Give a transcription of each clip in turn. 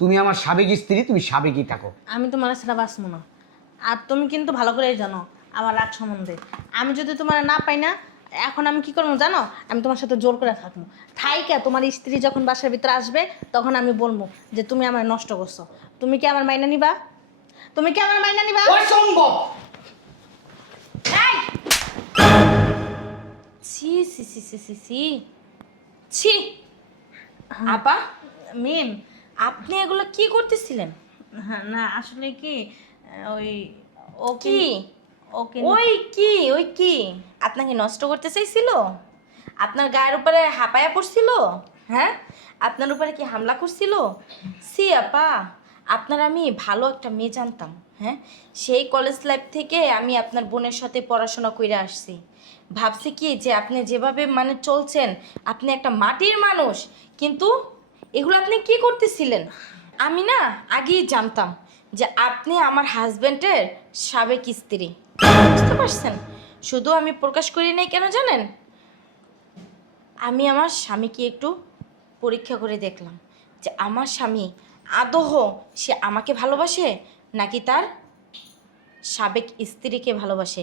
তুমি আমার সাবেক স্ত্রী, তুমি সাবেকই থাকো। আমি তোমার সেটা বাঁচবো না। আর তুমি কিন্তু ভালো করেই জানো আমার রাগ সম্বন্ধে। আমি যদি তোমার না পাই না, এখন আমি কি করবো জানো? আমি তোমার সাথে জোর করে থাকবো। থাইকা তোমার স্ত্রী যখন বাসার ভিতরে আসবে তখন আমি বলবো যে তুমি আমার নষ্ট করছো। তুমি কি আমার মাইনা নিবা? তুমি কি আমার মাইনা নিবা? অসম্ভব। এই! ছি ছি ছি ছি ছি ছি ছি। আপা, মিম, আপনি এগুলো কি করতেছিলেন? হ্যাঁ, না আসলে কি ওই ও কি ও ওই কি আপনাকে নষ্ট করতে চাইছিল? আপনার গায়ের উপরে হাঁপায়া পড়ছিল? হ্যাঁ, আপনার উপরে কি হামলা করছিল? সি আপা, আপনার আমি ভালো একটা মেয়ে জানতাম। হ্যাঁ, সেই কলেজ লাইফ থেকে আমি আপনার বোনের সাথে পড়াশোনা করে আসছি। ভাবছি কি যে আপনি যেভাবে মানে চলছেন, আপনি একটা মাটির মানুষ, কিন্তু এগুলো আপনি কি করতেছিলেন? আমি না আগেই জানতাম যে আপনি আমার হাজবেন্ডের সাবেক স্ত্রী। বুঝতে পারছেন? শুধু আমি প্রকাশ করি নাই কেন জানেন? আমি আমার স্বামীকে একটু পরীক্ষা করে দেখলাম যে আমার স্বামী আদৌ সে আমাকে ভালোবাসে নাকি তার সাবেক স্ত্রীকে ভালোবাসে।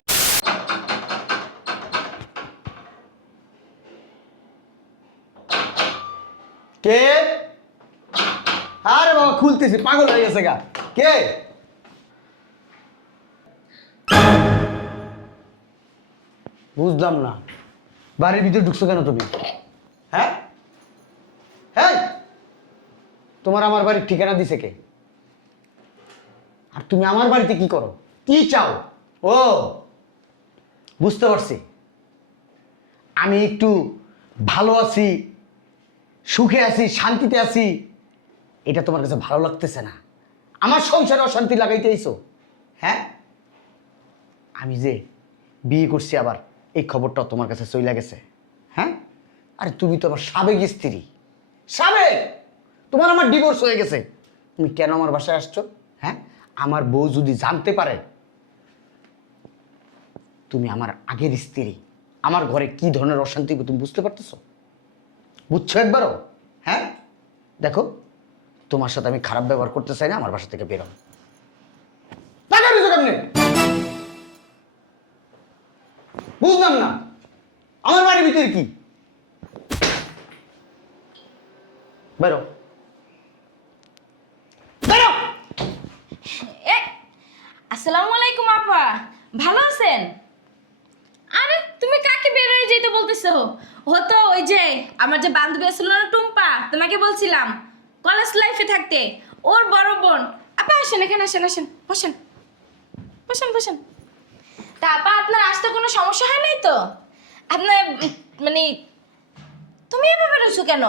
কে? আরে বাবা, খুলতেছি, পাগল হয়ে গেছে গা। কে? বুঝলাম না, বাড়ির ভিতরে ঢুকছো কেন তুমি? হ্যাঁ হ্যাঁ, তোমার আমার বাড়ির ঠিকানা দিছে কে? আর তুমি আমার বাড়িতে কি করো, কি চাও? ও, বুঝতে পারছি। আমি একটু ভালো আছি, সুখে আছি, শান্তিতে আছি, এটা তোমার কাছে ভালো লাগতেছে না। আমার সংসারে অশান্তি লাগাইতে আইছো। হ্যাঁ, আমি যে বিয়ে করছি আবার এই খবরটাও তোমার কাছে চইলা গেছে। হ্যাঁ, আরে তুমি তো আমার সাবেক স্ত্রী, সাবেক। তোমার আমার ডিভোর্স হয়ে গেছে, তুমি কেন আমার বাসায় আসছো? হ্যাঁ, আমার বউ যদি জানতে পারে তুমি আমার আগের স্ত্রী, আমার ঘরে কি ধরনের অশান্তি তুমি বুঝতে পারতেছো? বুঝছো একবারও? হ্যাঁ, দেখো, তোমার সাথে আমি খারাপ ব্যবহার করতে চাই না, আমার বাসা থেকে বেরো। টাকা দিছো কেমনে? বুঝলাম না, আমার বাড়ির ভিতরে কি? বেরো, বেরো। এ, আসসালামু আলাইকুম আপা, ভালো আছেন? আরে তুমি কাকে বের হয়ে যেতে বলতেছো? ও তো ওই যে আমার যে বান্ধবী ছিল না টুম্পা, তোমাকে বলছিলাম কলেজ লাইফে থাকতে, ওর বড় বোন। আপা আসেন, এখানে আসেন, আসেন, বসেন, বসেন, বসেন। তা আপা আপনার আসতে কোনো সমস্যা হয় নাই তো? আপনার মানে তুমি এভাবে রয়েছো কেন?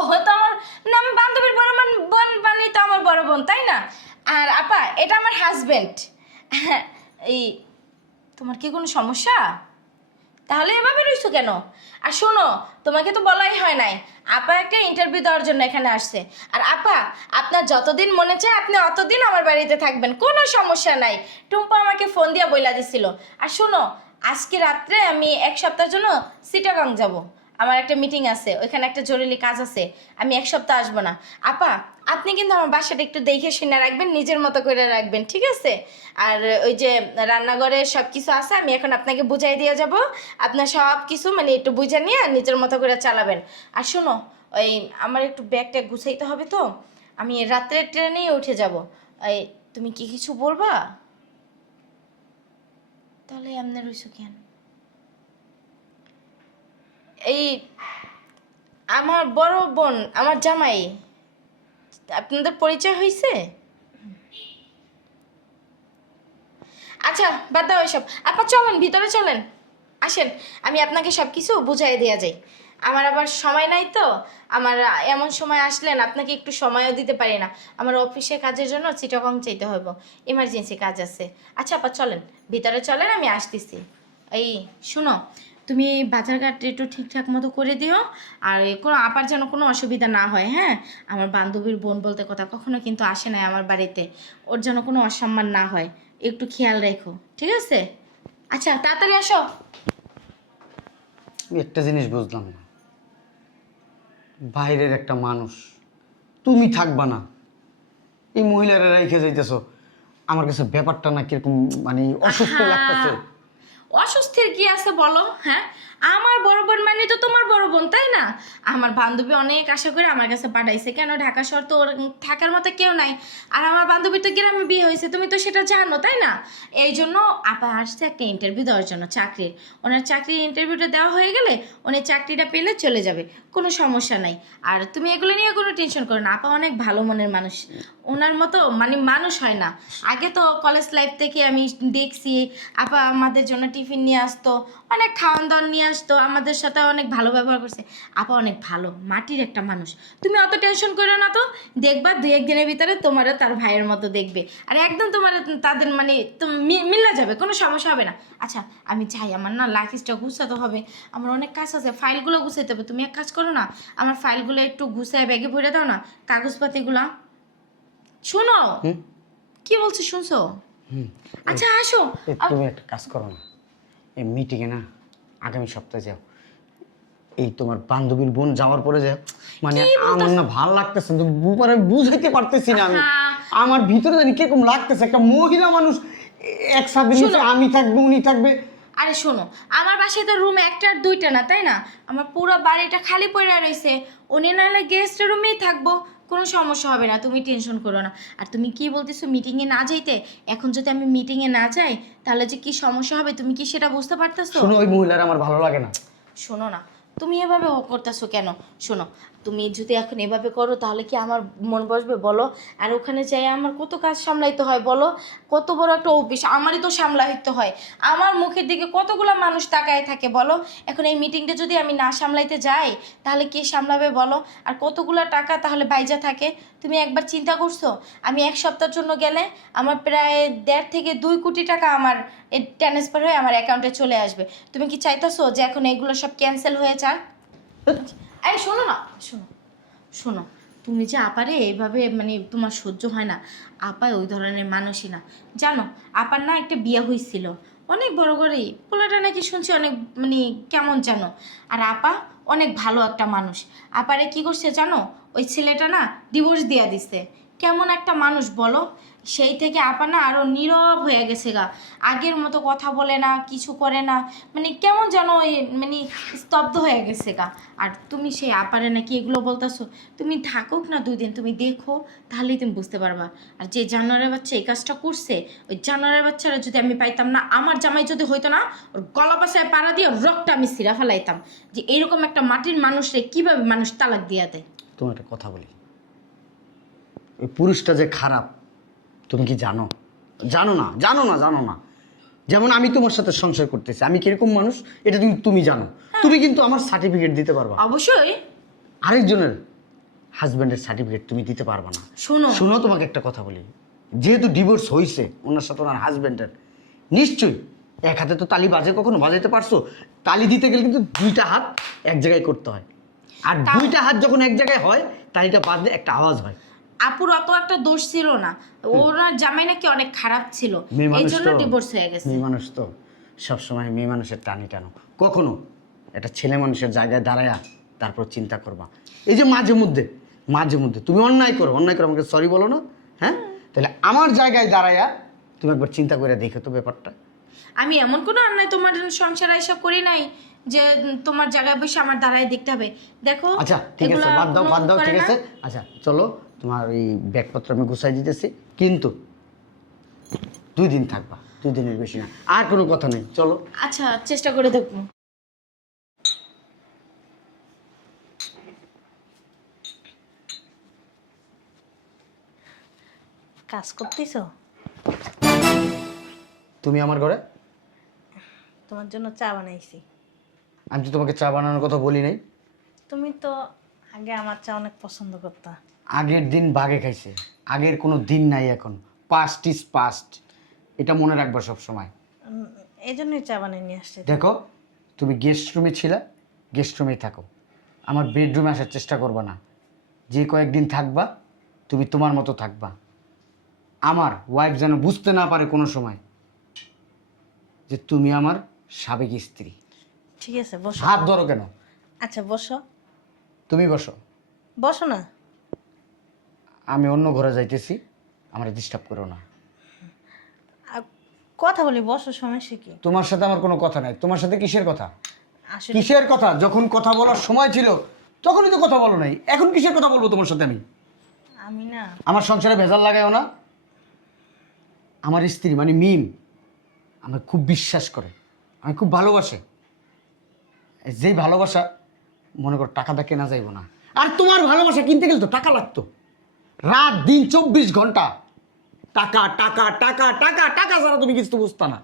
ও তো আমার মানে আমার বান্ধবীর বড় বোন, মানে তো আমার বড় বোন, তাই না? আর আপা এটা আমার হাজবেন্ড। এই তোমার কি কোনো সমস্যা? তাহলে এভাবে রইছো কেন? আর শোনো, তোমাকে তো বলাই হয় নাই, আপা একটা ইন্টারভিউ দেওয়ার জন্য এখানে আসছে। আর আপা, আপনার যতদিন মনে চায় আপনি অতদিন আমার বাড়িতে থাকবেন, কোনো সমস্যা নাই। টুম্পা আমাকে ফোন দিয়া বইলা দিছিল। আর শোনো, আজকে রাত্রে আমি এক সপ্তাহের জন্য চিটাগাং যাব। আমার একটা মিটিং আছে, ওইখানে একটা জরুরি কাজ আছে, আমি এক সপ্তাহ আসবো না। আপা, আপনি কিন্তু আমার বাসাটা একটু দেখে শুনে রাখবেন, নিজের মতো করে রাখবেন, ঠিক আছে? আর ওই যে রান্নাঘরে সব কিছু আছে, আমি এখন আপনাকে বুঝাই দিয়ে যাব। আপনার সব কিছু মানে একটু বুঝে নিয়ে নিজের মতো করে চালাবেন। আর শোনো, ওই আমার একটু ব্যাগটা গুছাইতে হবে তো, আমি রাত্রের ট্রেনেই উঠে যাব। এই তুমি কি কিছু বলবা? তাহলে এমনি রইছো কেন? এই আমার বড় বোন, আমার জামাই, আপনাদের পরিচয় হয়েছে? আচ্ছা, বাদ দাও এসব। আপা চলেন, ভিতরে চলেন, আসেন, আমি আপনাকে সব কিছু বুঝাই দেওয়া যাই। আমার আবার সময় নাই তো, আমার এমন সময় আসলেন আপনাকে একটু সময়ও দিতে পারি না। আমার অফিসের কাজের জন্য চিটাগং যেতে হবে, এমার্জেন্সি কাজ আছে। আচ্ছা আপা চলেন, ভিতরে চলেন, আমি আসতেছি। এই শুনো, তুমি বাজারঘাট একটু ঠিকঠাক মতো করে দিও। আর কোনো আপার যেন কোনো অসুবিধা না হয়। হ্যাঁ, আমার বান্ধবীর বোন বলতে কথা কখনো কিন্তু আসে না আমার বাড়িতে, ওর যেন কোনো অসম্মান না হয়, একটু খেয়াল রেখো, ঠিক আছে? আচ্ছা তাড়াতাড়ি আসো। আমি একটা জিনিস বুঝলাম না, বাইরের একটা মানুষ, তুমি থাকবা না, এই মহিলারা রেখে যাইতেছো, আমার কাছে ব্যাপারটা না কিরকম মানে অসুস্থ লাগতেছে। অস্বস্তির কি আছে বলো? হ্যাঁ, আমার বড় বোন মানে তো তোমার বড় বোন, তাই না? আমার বান্ধবী অনেক আশা করে আমার কাছে পাঠাইছে, কেন ঢাকা শহর তো ওর থাকার মতো কেউ নাই, আর আমার বান্ধবীর তো গ্রামে বিয়ে হয়েছে, তুমি তো সেটা জানো, তাই না? এই জন্য আপা আসছে একটা ইন্টারভিউ দেওয়ার জন্য চাকরির। ওনার চাকরির ইন্টারভিউটা দেওয়া হয়ে গেলে উনি চাকরিটা পেলে চলে যাবে, কোনো সমস্যা নাই। আর তুমি এগুলো নিয়ে কোনো টেনশন করো না, আপা অনেক ভালো মনের মানুষ, ওনার মতো মানে মানুষ হয় না। আগে তো কলেজ লাইফ থেকে আমি দেখছি আপা আমাদের জন্য টিফিন নিয়ে আসতো, অনেক খাওয়ান দাওয়ান নিয়ে আসতো, আমাদের সাথে অনেক ভালো ব্যবহার করছে। আপা অনেক ভালো মাটির একটা মানুষ, তুমি অত টেনশন করো না তো। দেখবা 2-1 দিনের ভিতরে তোমারও তার ভাইয়ের মতো দেখবে, আর একদম তোমার তাদের মানে মিলা যাবে, কোনো সমস্যা হবে না। আচ্ছা আমি চাই, আমার না লাকিসটা গুছাতে হবে, আমার অনেক কাজ আছে, ফাইলগুলো গুছাইতে হবে। তুমি এক কাজ করো না, আমার ফাইলগুলো একটু গুছায় ব্যাগে ভরে দাও না, কাগজপাতিগুলা। শোনো, কি বলছো শুনছো? আচ্ছা আসো। তুমি একটা কাজ করো না, এই মিটিংয়ে না আগামী সপ্তাহে যাও। এই তোমার বান্ধবীর বোন যাওয়ার পরে যাও, মানে আমার না ভালো লাগতেছে, তো বুঝাইতে পারতেছি না আমি। আমার ভিতরে জানি কিরকম লাগতেছে, একটা মহিলা মানুষ একসাথে নিচে আমি থাকবো উনি থাকবে। আরে শোনো, আমার বাসায় তো রুম 1টা আর 2টা না, তাই না? আমার পুরো বাড়িটা খালি পড়ে রয়েছে, উনি নাহলে গেস্ট রুমেই থাকবো, কোনো সমস্যা হবে না, তুমি টেনশন করো না। আর তুমি কি বলতেছো মিটিংয়ে না যাইতে? এখন যদি আমি মিটিংয়ে না যাই তাহলে যে কি সমস্যা হবে তুমি কি সেটা বুঝতে পারতেছো? শোনো, ওই মহিলার আমার ভালো লাগে না। শোনো না, তুমি এভাবে করতেছো কেন? শোনো, তুমি যদি এখন এভাবে করো তাহলে কি আমার মন বসবে বলো? আর ওখানে যাই আমার কত কাজ সামলাইতে হয় বলো, কত বড় একটা অফিস আমারই তো সামলাইতে হয়, আমার মুখের দিকে কতগুলো মানুষ তাকায় থাকে বলো। এখন এই মিটিংটা যদি আমি না সামলাইতে যাই তাহলে কে সামলাবে বলো? আর কতগুলো টাকা তাহলে বাইজা থাকে, তুমি একবার চিন্তা করছো? আমি 1 সপ্তাহের জন্য গেলে আমার প্রায় 1.5 থেকে 2 কোটি টাকা আমার ট্রান্সফার হয়ে আমার অ্যাকাউন্টে চলে আসবে। তুমি কি চাইতেছো যে এখন এগুলো সব ক্যান্সেল হয়ে যাক? এই শোনো না, শোনো শোনো, তুমি যে আপারে এইভাবে মানে তোমার সহ্য হয় না, আপা ওই ধরনের মানুষই না, জানো? আপার না একটা বিয়ে হয়েছিল অনেক বড় করেই, পোলাটা নাকি শুনছি অনেক মানে কেমন জানো। আর আপা অনেক ভালো একটা মানুষ, আপারে কি করছে জানো? ওই ছেলেটা না ডিভোর্স দিয়া দিছে। কেমন একটা মানুষ বলো? সেই থেকে আপা না আরো নীরব হয়ে গেছে গা, আগের মতো কথা বলে না, কিছু করে না, মানে কেমন যেন ওই মানে স্তব্ধ হয়ে গেছে গা। আর তুমি সেই আপারে নাকি এগুলো বলতেছো? তুমি থাকুক না 2 দিন, তুমি দেখো, তাহলেই তুমি বুঝতে পারবা। আর যে জানোয়ারের বাচ্চা এই কাজটা করছে, ওই জানোয়ারের বাচ্চারা যদি আমি পাইতাম না, আমার জামাই যদি হইতো না, ওর গলা পাশায় পাড়া দিয়ে ওর রক্তটা আমি ছিঁড়া ফেলাইতাম, যে এইরকম একটা মাটির মানুষরে কিভাবে মানুষ তালাক দিয়া দেয়। তোমার একটা কথা বলি, ওই পুরুষটা যে খারাপ তুমি কি জানো? জানো না, জানো না, জানো না। যেমন আমি তোমার সাথে সংসার করতেছি, আমি কিরকম মানুষ এটা তুমি জানো। তুমি কিন্তু আমার সার্টিফিকেট দিতে পারবা, অবশ্যই। আরেকজনের হাজব্যান্ডের সার্টিফিকেট তুমি দিতে পারবা না। শোনো শোনো, তোমাকে একটা কথা বলি, যেহেতু ডিভোর্স হয়েছে ওনার সাথে ওনার হাজব্যান্ডের, নিশ্চয়ই এক হাতে তো তালি কখনো বাজাইতে পারছো? তালি দিতে গেলে কিন্তু 2টা হাত এক জায়গায় করতে হয়, আর 2টা হাত যখন এক জায়গায় হয় তালিটা বাজলে একটা আওয়াজ হয়। আপুর অত একটা দোষ ছিল না, ওনার জামাই নাকি অনেক খারাপ ছিল, মেয়ে এই মানুষ জন্য তো, ডিভোর্স হয়ে গেছে। মেয়ে মানুষ তো সবসময় মেয়ে মানুষের টানি টানো, কখনো একটা ছেলে মানুষের জায়গায় দাঁড়ায়া তারপর চিন্তা করবা। এই যে মাঝে মধ্যে তুমি অন্যায় করো আমাকে সরি বলো না, হ্যাঁ? তাহলে আমার জায়গায় দাঁড়ায়া তুমি একবার চিন্তা করে দেখো তো ব্যাপারটা। আমি এমন কোনো অন্যায় তোমার সংসার এসব করি নাই যে তোমার জায়গায় বসে আমার দাঁড়ায় দেখতে হবে। দেখো আচ্ছা ঠিক আছে, বাদ দাও, ঠিক আছে। আচ্ছা চলো, তোমার এই ব্যাগপত্র আমি গুছাই দিতেছি, কিন্তু 2 দিন থাকবা, 2 দিনের বেশি না, আর কোনো কথা নেই, চলো। আচ্ছা চেষ্টা করে দেখবো। কাজ করতেছো? তুমি আমার ঘরে, তোমার জন্য চা বানাইছি। আমি তো তোমাকে চা বানানোর কথা বলি নাই। তুমি তো আগে আমার চা অনেক পছন্দ করতা। আগের দিন বাগে খাইছে, আগের কোনো দিন নাই এখন, পাস্ট ইজ পাস্ট, এটা মনে রাখবা সব সময়। এই জন্যই চা বানিয়ে নিয়ে আসছি। দেখো, তুমি গেস্ট রুমে ছিলা, গেস্ট রুমেই থাকো, আমার বেডরুমে আসার চেষ্টা করবা না। যে কয়েকদিন থাকবা তুমি তোমার মতো থাকবা, আমার ওয়াইফ যেন বুঝতে না পারে কোনো সময় যে তুমি আমার সাবেক স্ত্রী। ঠিক আছে বসো। হাত ধরো কেন? আচ্ছা বসো। তুমি বসো। বসো না। আমি অন্য ঘরে যাইতেছি, আমার ডিস্টার্ব করো না। আর কথা বলি, বসো, সমস্যা কি? তোমার সাথে আমার কোনো কথা নাই। তোমার সাথে কিসের কথা? আসলে কিসের কথা? যখন কথা বলার সময় ছিল তখনই তো কথা বলো নাই, এখন কিসের কথা বলবো তোমার সাথে আমি? আমি না, আমার সংসারে ভেজাল লাগায়ও না। আমার স্ত্রী মানে মিম আমাকে খুব বিশ্বাস করে, আমি খুব ভালোবাসে। যেই ভালোবাসা মনে করো টাকা দিয়ে কেনা যাইব না। আর তোমার ভালোবাসা কিনতে গেলে তো টাকা লাগতো, রাত দিন 24 ঘন্টা টাকা টাকা টাকা টাকা টাকা ছাড়া তুমি কিছু বুঝতা না।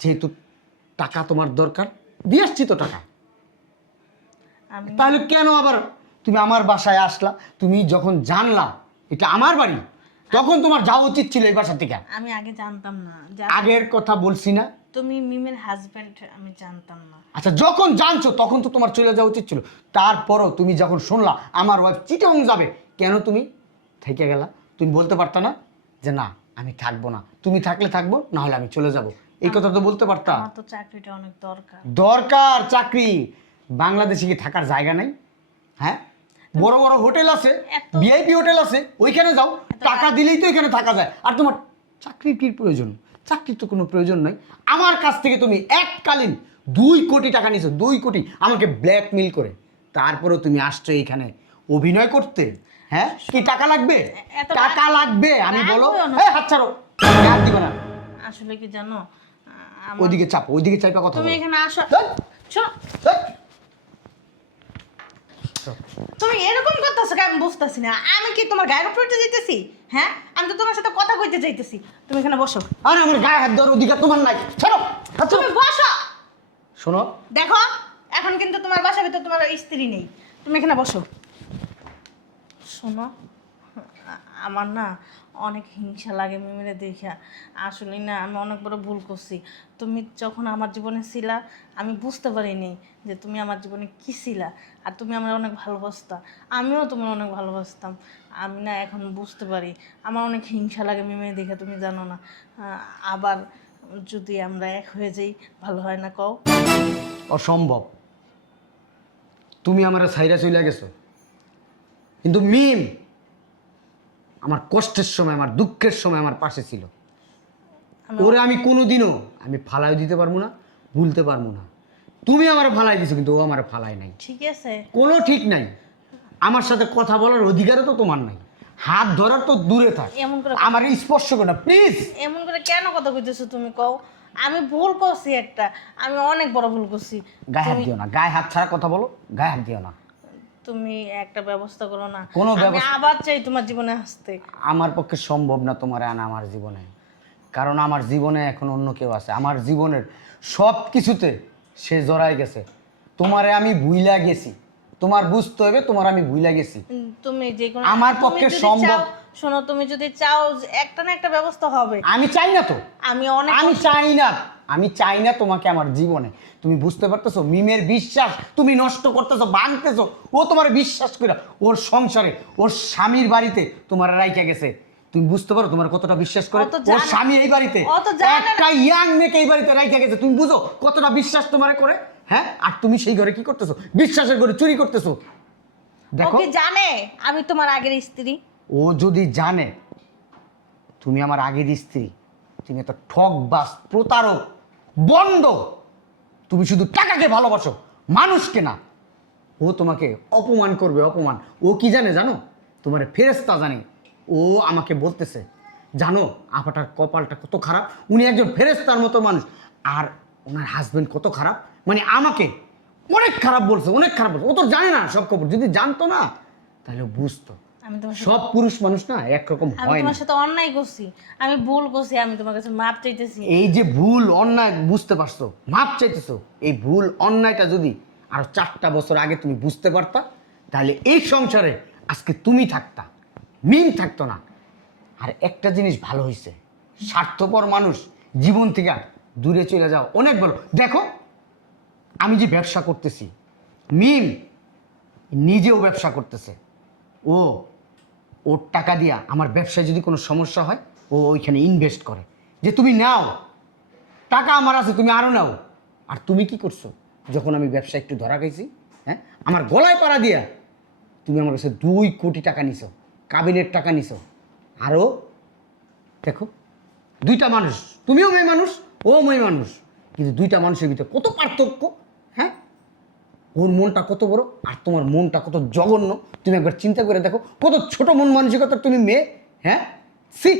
যেহেতু টাকা তোমার দরকার, দিয়ে আসছি তো টাকা। আমি তাহলে কেন আবার তুমি আমার বাসায় আসলা? তুমি যখন জানলা এটা আমার বাড়ি, তখন তোমার যাওয়া উচিত ছিল এই বাসা থেকে। আমি আগে জানতাম না যে আগের কথা বলছি না? তুমি মিমের হাজবেন্ড, আমি জানতাম না। আচ্ছা, যখন জানছো তখন তো তোমার চলে যাওয়া উচিত ছিল। তারপরও তুমি যখন শুনলা আমার ওয়াইফ চিটাং যাবে, কেন তুমি থেকে গেলা? তুমি বলতে পারতা না যে না আমি থাকবো না, তুমি থাকলে থাকবো, না হলে আমি চলে যাব? এই কথা তো বলতে পারতা। আমার তো চাকরিটা অনেক দরকার। দরকার চাকরি? বাংলাদেশে কি থাকার জায়গা নাই? হ্যাঁ, বড় বড় হোটেল আছে, এত- ভিআইপি হোটেল আছে, ওইখানে যাও, টাকা দিলেই তো এখানে থাকা যায়। আর তোমার চাকরির কি প্রয়োজন? চাকরির তো কোনো প্রয়োজন নাই। আমার কাছ থেকে তুমি এককালীন 2 কোটি টাকা নিছো, 2 কোটি, আমাকে ব্ল্যাকমেইল করে। তারপরেও তুমি আসছো এইখানে অভিনয় করতে। হ্যাঁ, কি টাকা লাগবে? এত- টাকা লাগবে আমি রাগ বলো? হইও না। হ্যাঁ, হাত ছাড়ো, হাত দিবে না। আসলে কি জানো, ওইদিকে চাপো, ওইদিকে চাইপা কথা তুমি বলো। এখানে আসো। ধ্যাৎ, শোনো, ধ্যাৎ। তুমি এরকম করতেছো আমি বুঝতেছি না। আমি কি তোমার গায়ের উপর উঠে যেতেছি? হ্যাঁ, আমি তো তোমার সাথে কথা কইতে চাইতেছি। তুমি এখানে বসো। আরে আমার গায়ে হাত দেওয়ার অধিকার তোমার নাই। ছাড়ো, হাত ছাড়ো। তুমি বসো। শোনো, দেখো, এখন কিন্তু তোমার বাসার ভিতর তোমার স্ত্রী নেই। তুমি এখানে বসো। শোনো, আমার না অনেক হিংসা লাগে মিমিরে দেখা। আসলে না, আমি অনেক বড় ভুল করছি। তুমি যখন আমার জীবনে ছিলা, আমি বুঝতে পারিনি যে তুমি আমার জীবনে কী ছিলা। আর তুমি আমার অনেক ভালোবাসতা, আমিও তোমার অনেক ভালোবাসতাম। আমি না এখন বুঝতে পারি, আমার অনেক হিংসা লাগে মিমিরে দেখে, তুমি জানো না। আবার যদি আমরা এক হয়ে যাই, ভালো হয় না কও? অসম্ভব। তুমি আমার সাইরা চলে গেছো, কিন্তু মিম আমার কষ্টের সময়, আমার দুঃখের সময় আমার পাশে ছিল। ওরে আমি কোনোদিনও আমি ফালাই দিতে পারবো না, ভুলতে পারবো না। তুমি আমার ফালাই দিছো, কিন্তু ও আমার ফালাই নাই। ঠিক আছে, কোনো ঠিক নাই। আমার সাথে কথা বলার অধিকারও তো তোমার নাই, হাত ধরার তো দূরে থাক, এমন করে আমার স্পর্শ করো না প্লিজ। এমন করে কেন কথা কইতেছো তুমি? কও, আমি ভুল করছি একটা, আমি অনেক বড় ভুল করছি। গায়ে হাত দিও না, গায়ে হাত ছাড়া কথা বলো, গায়ে হাত দিও না। তুমি একটা ব্যবস্থা করো না, কোনো আমি ব্যবস্থা- আবার চাই তোমার জীবনে আসতে। আমার পক্ষে সম্ভব না তোমার আনা আমার জীবনে, কারণ আমার জীবনে এখন অন্য কেউ আছে। আমার জীবনের সব কিছুতে সে জড়াই গেছে। তোমারে আমি ভুইলা গেছি, তোমার বুঝতে হবে তোমার আমি ভুইলা গেছি। তুমি যে কোনো আমার তুমি পক্ষে যদি সম্ভব। চাও- শোনো, তুমি যদি চাও যে একটা না একটা ব্যবস্থা হবে। আমি চাই না তো, আমি অনেক আমি চাই না, আমি চাই না তোমাকে আমার জীবনে। তুমি বুঝতে পারতেছো? মিমের বিশ্বাস তুমি নষ্ট করতেছো, ভাঙতেছো। ও তোমার বিশ্বাস করে ওর সংসারে, ওর স্বামীর বাড়িতে তোমার রাইখা গেছে। তুমি বুঝতে পারো তোমার কতটা বিশ্বাস করে? ও তো ওর জানে- স্বামী এই বাড়িতে ও তো জানে না। একটা ইয়াং মেয়েকে এই বাড়িতে রাইখা গেছে। তুমি বুঝো কতটা বিশ্বাস তোমারে করে? হ্যাঁ, আর তুমি সেই ঘরে কি করতেছো? বিশ্বাসের ঘরে চুরি করতেছো। ও দেখো, কি জানে আমি তোমার আগের স্ত্রী? ও যদি জানে তুমি আমার আগের স্ত্রী, তুমি এত ঠকবাজ, প্রতারক, বন্ড, তুমি শুধু টাকাকে ভালোবাসো, মানুষকে না। ও তোমাকে অপমান করবে, অপমান। ও কি জানে জানো? তোমার ফেরেশতা জানে। ও আমাকে বলতেছে, জানো আপাটার কপালটা কত খারাপ, উনি একজন ফেরেশতার মতো মানুষ। আর ওনার হাজবেন্ড কত খারাপ, মানে আমাকে অনেক খারাপ বলছে, অনেক খারাপ বলছে। ও তো জানে না সব খবর, যদি জানতো না তাহলে বুঝতো। আমি তোমার সাথে সব পুরুষ মানুষ না একরকম আমি হয় না। তোমার সাথে অন্যায় করছি, আমি ভুল করছি, আমি তোমার কাছে মাপ চাইতেছি। এই যে ভুল অন্যায় বুঝতে পারছো, মাপ চাইতেছো, এই ভুল অন্যায়টা যদি আরো 4টা বছর আগে তুমি বুঝতে পারতা, তাহলে এই সংসারে আজকে তুমি থাকতা, মিম থাকতো না। আর একটা জিনিস ভালো হয়েছে, স্বার্থপর মানুষ জীবন থেকে দূরে চলে যাও, অনেক ভালো। দেখো আমি যে ব্যবসা করতেছি, মিম নিজেও ব্যবসা করতেছে। ও ওর টাকা দিয়া আমার ব্যবসায় যদি কোনো সমস্যা হয়, ও ওইখানে ইনভেস্ট করে। যে তুমি নাও, টাকা আমার আছে, তুমি আরও নাও। আর তুমি কি করছো? যখন আমি ব্যবসা একটু ধরা খাইছি, হ্যাঁ, আমার গলায় পাড়া দিয়া তুমি আমার কাছে 2 কোটি টাকা নিছো, কাবিনের টাকা নিছো। আরও দেখো, দুইটা মানুষ, তুমিও মেয়ে মানুষ, ও মেয়ে মানুষ, কিন্তু দুইটা মানুষের ভিতরে কত পার্থক্য। হ্যাঁ, ওর মনটা কত বড় আর তোমার মনটা কত জঘন্য। তুমি একবার চিন্তা করে দেখো, কত ছোট মন মানসিকতা তুমি মেয়ে। হ্যাঁ, সি,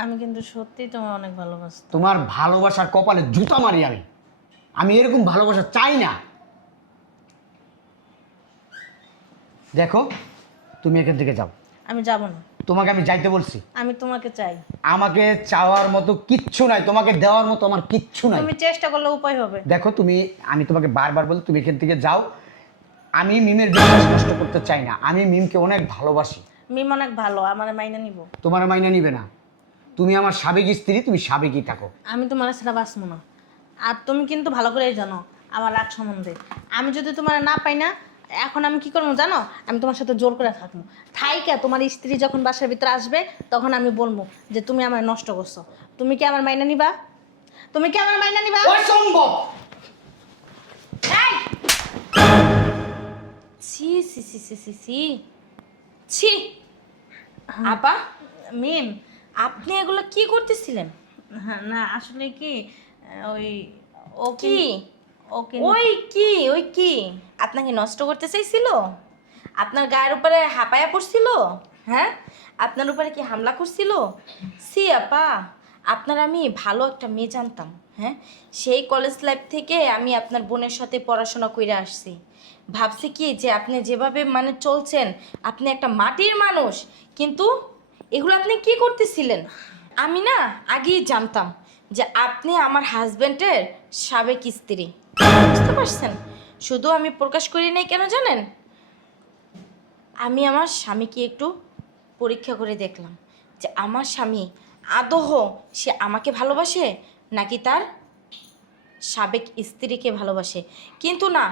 আমি কিন্তু সত্যিই তোমার অনেক ভালোবাসি। তোমার ভালোবাসার কপালে জুতা মারি আমি এরকম ভালোবাসা চাই না। দেখো, তুমি এখান থেকে যাও। আমি যাব না। তোমাকে আমি যাইতে বলছি। আমি তোমাকে চাই। আমাকে চাওয়ার মতো কিচ্ছু নাই, তোমাকে দেওয়ার মতো আমার কিচ্ছু নাই। তুমি চেষ্টা করলে উপায় হবে। দেখো তুমি, আমি তোমাকে বারবার বলি তুমি এখান থেকে যাও। আমি মিমের বিশ্বাস নষ্ট করতে চাই না, আমি মিমকে অনেক ভালোবাসি। মিম অনেক ভালো, আমার মাইনা নিব। তোমার মাইনে নিবে না, তুমি আমার সাবেক স্ত্রী, তুমি সাবেকই থাকো। আমি তোমার সেটা বাঁচবো না। আর তুমি কিন্তু ভালো করেই জানো আমার রাগ সম্বন্ধে। আমি যদি তোমার না পাই না, এখন আমি কি করবো জানো? আমি তোমার সাথে জোর করে থাকবো। থাইকা তোমার স্ত্রী যখন বাসার ভিতরে আসবে, তখন আমি বলবো যে তুমি আমার নষ্ট করছো। তুমি কি আমার মাইনা নিবা? তুমি কি আমার মাইনা নিবা? অসম্ভব। এই! ছি ছি ছি ছি ছি ছি ছি। আপা, মিম, আপনি এগুলো কি করতেছিলেন? হ্যাঁ, না আসলে কি ওই ও কি ওকে ওই কি আপনাকে নষ্ট করতে চাইছিল? আপনার গায়ের উপরে হাঁপায়া পড়ছিল? হ্যাঁ, আপনার উপরে কি হামলা করছিল? সি আপা, আপনার আমি ভালো একটা মেয়ে জানতাম। হ্যাঁ, সেই কলেজ লাইফ থেকে আমি আপনার বোনের সাথে পড়াশোনা করে আসছি। ভাবছি কি যে আপনি যেভাবে মানে চলছেন, আপনি একটা মাটির মানুষ, কিন্তু এগুলো আপনি কি করতেছিলেন? আমি না আগেই জানতাম যে আপনি আমার হাজবেন্ডের সাবেক স্ত্রী। বুঝতে পারছেন? শুধু আমি প্রকাশ করি নাই কেন জানেন? আমি আমার স্বামীকে একটু পরীক্ষা করে দেখলাম যে আমার স্বামী আদৌ সে আমাকে ভালোবাসে নাকি তার সাবেক স্ত্রীকে ভালোবাসে। কিন্তু না,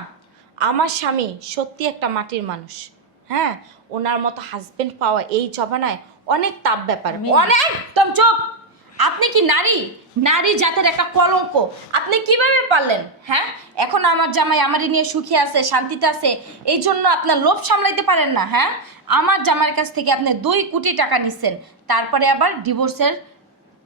আমার স্বামী সত্যি একটা মাটির মানুষ। হ্যাঁ, ওনার মতো হাজবেন্ড পাওয়া এই জমানায় অনেক তাপ ব্যাপার। অনেক, একদম চুপ। আপনি কি নারী? নারী জাতের একটা কলঙ্ক। আপনি কিভাবে পারলেন? হ্যাঁ, এখন আমার জামাই আমারই নিয়ে সুখী আছে, শান্তিতে আছে, এই জন্য আপনার লোভ সামলাইতে পারেন না। হ্যাঁ, আমার জামাইয়ের কাছ থেকে আপনি 2 কোটি টাকা নিছেন, তারপরে আবার ডিভোর্সের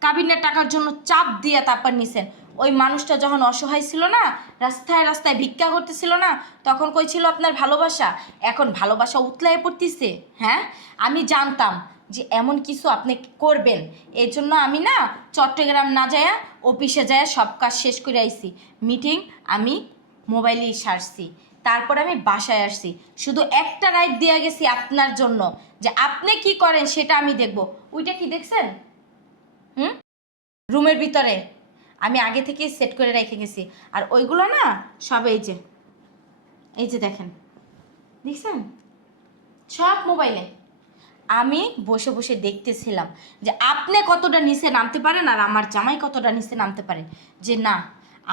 কাবিনের টাকার জন্য চাপ দিয়ে তারপর নিছেন। ওই মানুষটা যখন অসহায় ছিল না, রাস্তায় রাস্তায় ভিক্ষা করতেছিল না, তখন কই ছিল আপনার ভালোবাসা? এখন ভালোবাসা উতলায় পড়তেছে। হ্যাঁ, আমি জানতাম যে এমন কিছু আপনি করবেন, এই জন্য আমি না চট্টগ্রাম না যায়া অফিসে যায়া সব কাজ শেষ করে আইছি। মিটিং আমি মোবাইলেই সারছি, তারপর আমি বাসায় আসছি। শুধু একটা রাইট দিয়ে গেছি আপনার জন্য, যে আপনি কি করেন সেটা আমি দেখব। ওইটা কি দেখছেন? রুমের ভিতরে আমি আগে থেকে সেট করে রেখে গেছি। আর ওইগুলো না সব এই যে দেখেন, দেখছেন? সব মোবাইলে আমি বসে বসে দেখতেছিলাম যে আপনি কতটা নিচে নামতে পারেন আর আমার জামাই কতটা নিচে নামতে পারে। যে না,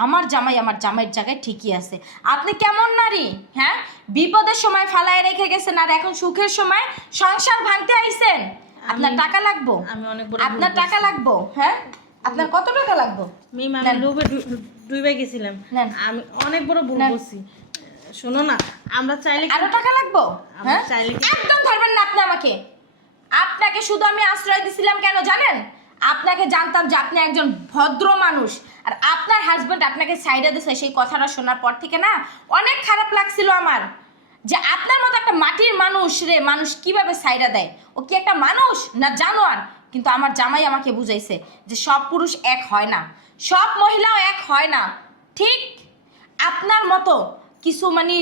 আমার জামাই আমার জামাইয়ের জায়গায় ঠিকই আছে। আপনি কেমন নারী? হ্যাঁ, বিপদের সময় ফালায় রেখে গেছেন আর এখন সুখের সময় সংসার ভাঙতে আইছেন। আপনার টাকা লাগবো? আমি অনেক বড় আপনার টাকা লাগবো? হ্যাঁ, আপনার কত টাকা লাগবো? মিম, আমি ডুবে ডুবে গেছিলাম। নেন। আমি অনেক বড় ভুল করছি। শোনো না, আমরা চাইলে আরো টাকা লাগবো? আমরা হ্যাঁ, চাইলে একদম ধরবেন না আপনি আমাকে। আপনাকে শুধু আমি আশ্রয় দিছিলাম কেন জানেন? আপনাকে জানতাম যে আপনি একজন ভদ্র মানুষ, আর আপনার হাজবেন্ড আপনাকে সাইডে দিয়েছে। সেই কথাটা শোনার পর থেকে না অনেক খারাপ লাগছিল আমার, যে আপনার মতো একটা মাটির মানুষ রে, মানুষ কিভাবে সাইডা দেয়? ও কি একটা মানুষ না জানোয়ার? কিন্তু আমার জামাই আমাকে বুঝাইছে যে সব পুরুষ এক হয় না, সব মহিলাও এক হয় না। ঠিক আপনার মতো কিছু মানে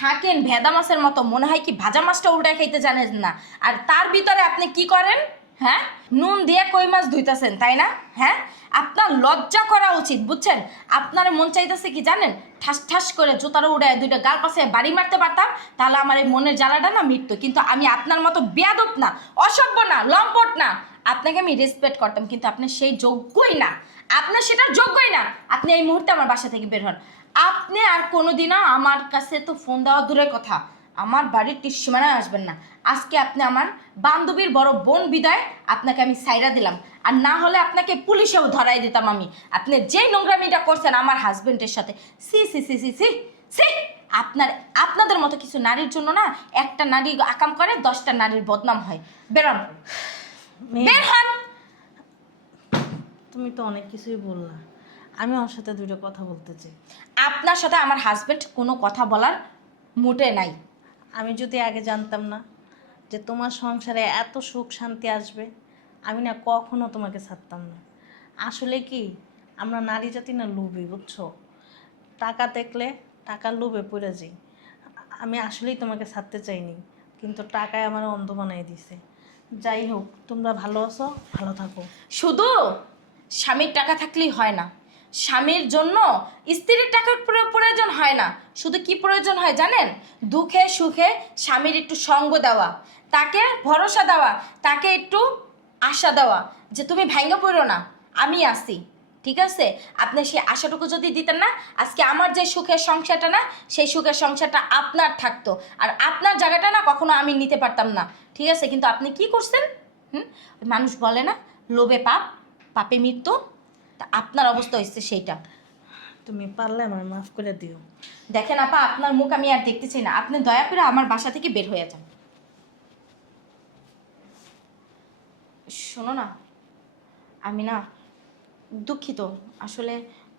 থাকেন ভেদা মাছের মতো, মনে হয় কি ভাজা মাছটা উল্টায় খাইতে জানেন না। আর তার ভিতরে আপনি কি করেন? হ্যাঁ, নুন দিয়ে কই মাছ ধুইতেছেন, তাই না? হ্যাঁ, আপনার লজ্জা করা উচিত, বুঝছেন? আপনার মন চাইতেছে কি জানেন? ঠাস ঠাস করে জুতারও উড়ায় 2টা গাল পাশে বাড়ি মারতে পারতাম, তাহলে আমার এই মনের জ্বালাটা না মিটতো। কিন্তু আমি আপনার মতো বেয়াদব না, অসভ্য না, লম্পট না। আপনাকে আমি রেসপেক্ট করতাম, কিন্তু আপনি সেই যোগ্যই না, আপনার সেটার যোগ্যই না। আপনি এই মুহূর্তে আমার বাসা থেকে বের হন। আপনি আর কোনোদিনও আমার কাছে তো ফোন দেওয়া দূরের কথা, আমার বাড়ির সীমানায় আসবেন না। আজকে আপনি আমার বান্ধবীর বড় বোন বিদায়, আপনাকে আমি সাইরা দিলাম। আর না হলে আপনাকে পুলিশেও ধরাই দিতাম আমি। আপনি যেই নোংরামিটা করছেন আমার হাজবেন্ডের সাথে, সি সি সি সি সি সি। আপনাদের মতো কিছু নারীর জন্য না একটা নারী আকাম করে 10টা নারীর বদনাম হয়। বেরাম। মেয়ে, বের হন। তুমি তো অনেক কিছুই বললা, আমি ওর সাথে দুটো কথা বলতে চাই। আপনার সাথে আমার হাজবেন্ড কোনো কথা বলার মোটে নাই। আমি যদি আগে জানতাম না যে তোমার সংসারে এত সুখ শান্তি আসবে, আমি না কখনো তোমাকে ছাড়তাম না। আসলে কি, আমরা নারী জাতি না লোভী, বুঝছো? টাকা দেখলে টাকার লোভে পড়ে যাই। আমি আসলেই তোমাকে ছাড়তে চাইনি, কিন্তু টাকায় আমার অন্ধ বানাই দিছে। যাই হোক, তোমরা ভালো আছো, ভালো থাকো। শুধু স্বামীর টাকা থাকলেই হয় না, স্বামীর জন্য স্ত্রীর টাকার প্রয়োজন হয় না। শুধু কি প্রয়োজন হয় জানেন? দুঃখে সুখে স্বামীর একটু সঙ্গ দেওয়া, তাকে ভরসা দেওয়া, তাকে একটু আশা দেওয়া যে তুমি ভেঙে পড়ো না, আমি আছি, ঠিক আছে? আপনি সেই আশাটুকু যদি দিতেন না, আজকে আমার যে সুখের সংসারটা না, সেই সুখের সংসারটা আপনার থাকতো, আর আপনার জায়গাটা না কখনো আমি নিতে পারতাম না, ঠিক আছে? কিন্তু আপনি কি করছেন? ওই মানুষ বলে না, লোভে পাপ, পাপে মৃত্যু। তা আপনার অবস্থা হচ্ছে সেইটা। তুমি পারলে আমার মাফ করে দিও। দেখেন আপা, আপনার মুখ আমি আর দেখতে চাই না। আপনি দয়া করে আমার বাসা থেকে বের হয়ে যান। শোনো না, আমি না দুঃখিত। আসলে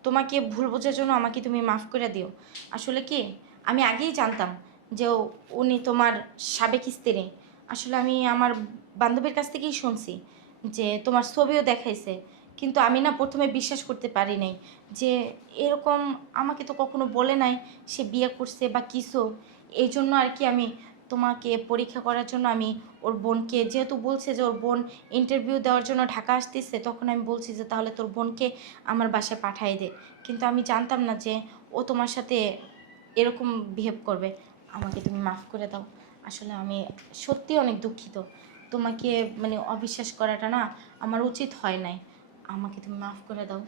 তোমাকে ভুল বোঝার জন্য আমাকে তুমি মাফ করে দিও। আসলে কি, আমি আগেই জানতাম যে উনি তোমার সাবেক স্ত্রী। আসলে আমি আমার বান্ধবীর কাছ থেকেই শুনছি যে তোমার ছবিও দেখাইছে, কিন্তু আমি না প্রথমে বিশ্বাস করতে পারি নাই যে এরকম, আমাকে তো কখনো বলে নাই সে বিয়ে করছে বা কিছু। এই জন্য আর কি আমি তোমাকে পরীক্ষা করার জন্য আমি ওর বোনকে, যেহেতু বলছে যে ওর বোন ইন্টারভিউ দেওয়ার জন্য ঢাকা আসতেছে, তখন আমি বলছি যে তাহলে তোর বোনকে আমার বাসায় পাঠাই দে। কিন্তু আমি জানতাম না যে ও তোমার সাথে এরকম বিহেভ করবে। আমাকে তুমি মাফ করে দাও। আসলে আমি সত্যি অনেক দুঃখিত। তোমাকে মানে অবিশ্বাস করাটা না আমার উচিত হয় নাই। আমাকে তুমি মাফ করে দাও।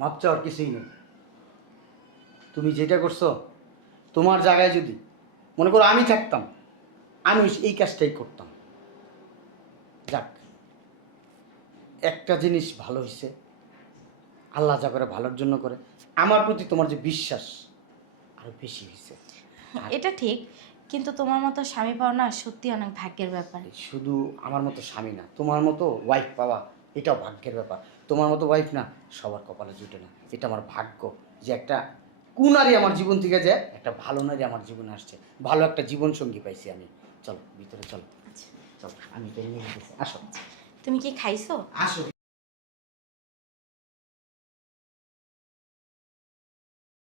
মাপ চাওয়ার কিছুই নেই। তুমি যেটা করছো, তোমার জায়গায় যদি মনে করো আমি থাকতাম, আমি এই কাজটাই করতাম। যাক, একটা জিনিস ভালো হয়েছে, আল্লাহ যা করে ভালোর জন্য করে। আমার প্রতি তোমার যে বিশ্বাস আরো বেশি হয়েছে। এটা ঠিক, কিন্তু তোমার মতো স্বামী পাওয়া না সত্যি অনেক ভাগ্যের ব্যাপার। শুধু আমার মতো স্বামী না, তোমার মতো ওয়াইফ পাওয়া এটাও ভাগ্যের ব্যাপার। তোমার মতো ওয়াইফ না সবার কপালে জুটে না। এটা আমার ভাগ্য যে একটা কুনারি আমার জীবন থেকে যায়, একটা ভালো নারী আমার জীবনে আসছে, ভালো একটা জীবন সঙ্গী পাইছি আমি। চলো ভিতরে চলো। আচ্ছা, চলো, আমি তো নিয়ে যেতেছি। আসো তুমি কি খাইছো? আসো।